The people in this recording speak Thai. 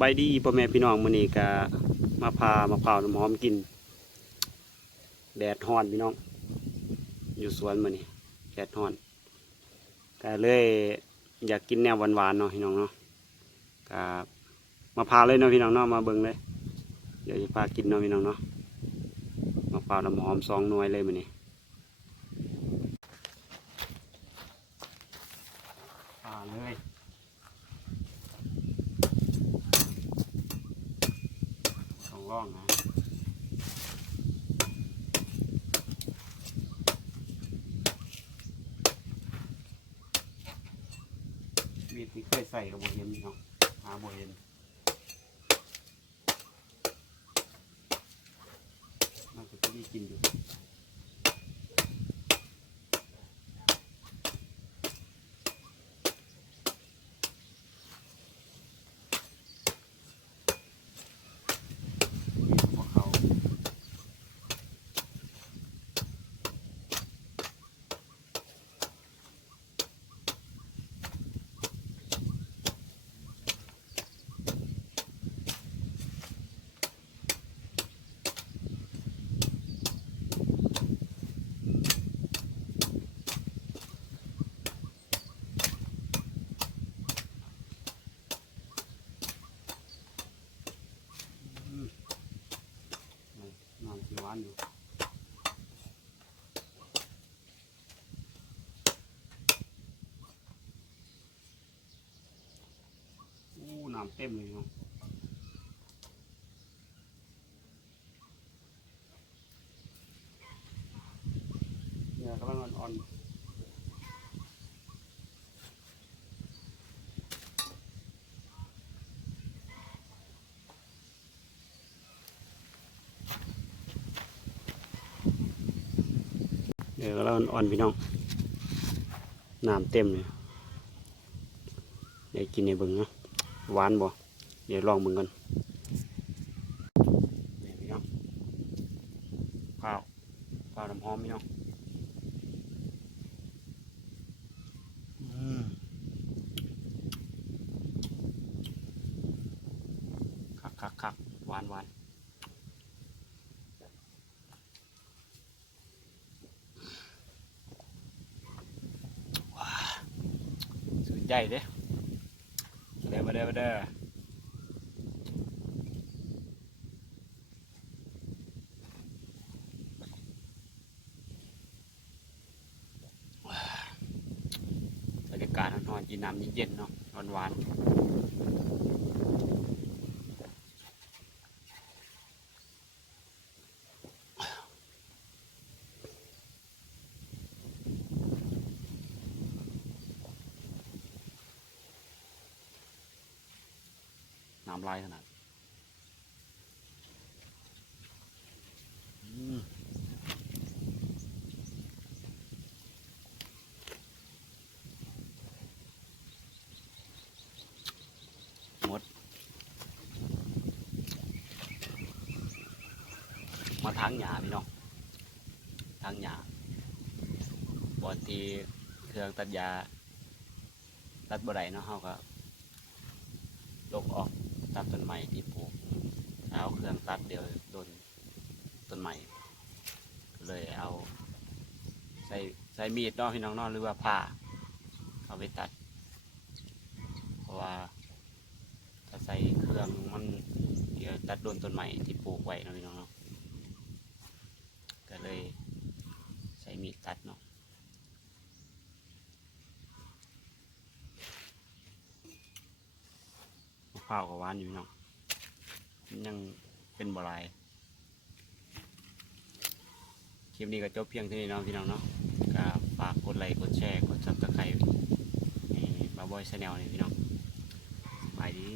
บายดีพ่อแม่พี่น้องมื้อนี้ก็มาพามะพร้าวน้ำหอมกิน แดดฮ้อนพี่น้อง อยู่สวนมื้อนี้แดดฮ้อนก็เลยอยากกินแนวหวานๆเนาะพี่น้องเนาะก็มาพาเลยเนาะพี่น้องเนาะมาเบิ่งเลยเดี๋ยวจะพากินเนาะพี่น้องเนาะมะพร้าวน้ำหอมสองหน่วยเลยมื้อนี้พาเลย สอง ร่องนะมีดที่เคยใส่กับโบเห็นเนาะหาโบเห็นน่าจะต้องมีกินอยู่มีพวกเขา อืมนอนสีหวานอยู่อู้น้ำเต็มเลยเนาะเนี่ยกำลังอ่อนๆ เดี๋ยวกำลังอ่อนๆพี่น้องน้ำเต็มเลยเดี๋ยวกินในเบิ่งเนาะหวานบ่เดี๋ยวลองเบิ่งกันนี่พี่น้องข้าวข้าวน้ำหอมพี่น้องอืมคักคักคักหวานหวานว้าสุด ใหญ่เด้มาเด้อมาเด้อมาเด้อบรรยากาศนอนกินน้ำเย็นๆเนาะหวานๆ น้ำลายขนาดหมด มาทางหยาพี่น้องทางหยาบอนทีเครื่องตัดยาตัดบ่ได้เนาะเฮาก็ลกออก ตามต้นไม้ที่ปลูกเอาเครื่องตัดเดียวโดนต้นไม้เลยเอา ใส่ใส่มีดนาะพี่น้องนาะหรือว่าผ้าเอาไปตัด เพราะว่าถ้าใส่เครื่องมันเดี๋ยวตัดโดนต้นไม้ที่ปลูกไว้นะพี่น้องเนาะก็เลยใช้มีดตัดเนาะมะพ ร้าวกับหวานอยู่เน้องยังเป็นบหลายคลิปนี้ก็จบเพียงเท่านี้เนาะพี่น้องเนาะก็ฝากกดไลค์กดแชร์กดซับสไครต์ให้บาบอยชาแนลนี่พี่น้องสบายดี